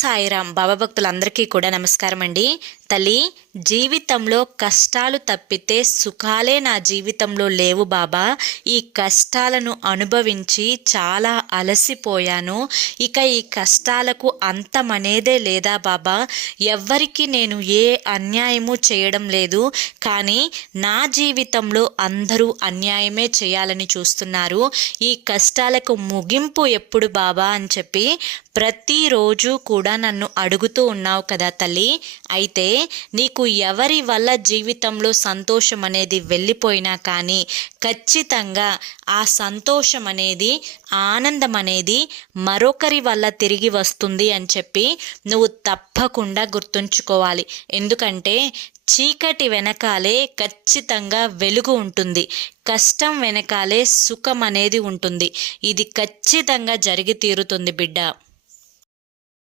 సాయిరాం బాబా భక్తులందరికీ కూడా నమస్కారం అండి. తల్లి, జీవితంలో కష్టాలు తప్పితే సుఖాలే నా జీవితంలో లేవు బాబా. ఈ కష్టాలను అనుభవించి చాలా అలసిపోయాను. ఇక ఈ కష్టాలకు అంతమనేదే లేదా బాబా. ఎవ్వరికి నేను ఏ అన్యాయము చేయడం లేదు, కానీ నా జీవితంలో అందరూ అన్యాయమే చేయాలని చూస్తున్నారు. ఈ కష్టాలకు ముగింపు ఎప్పుడు బాబా అని చెప్పి ప్రతిరోజు కూడా నన్ను అడుగుతూ ఉన్నావు కదా తల్లి. అయితే నీకు ఎవరి వల్ల జీవితంలో సంతోషం అనేది వెళ్ళిపోయినా కానీ ఖచ్చితంగా ఆ సంతోషం అనేది, ఆనందం అనేది మరొకరి వల్ల తిరిగి వస్తుంది అని చెప్పి నువ్వు తప్పకుండా గుర్తుంచుకోవాలి. ఎందుకంటే చీకటి వెనకాలే ఖచ్చితంగా వెలుగు ఉంటుంది, కష్టం వెనకాలే సుఖం అనేది ఉంటుంది. ఇది ఖచ్చితంగా జరిగి తీరుతుంది బిడ్డ.